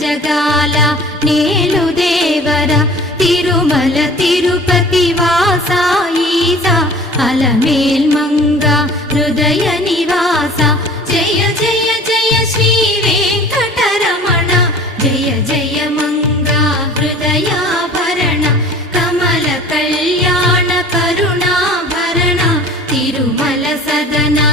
జగాల నేలు దేవర తిరుమల తిరుపతి వాసా ఈసా అలమేల్ మంగ హృదయ నివాస జయ జయ జయ శ్రీ వెంకటరమణ జయ జయ మంగ హృదయాభరణ కమల కళ్యాణ కరుణాభరణ తిరుమల సదనా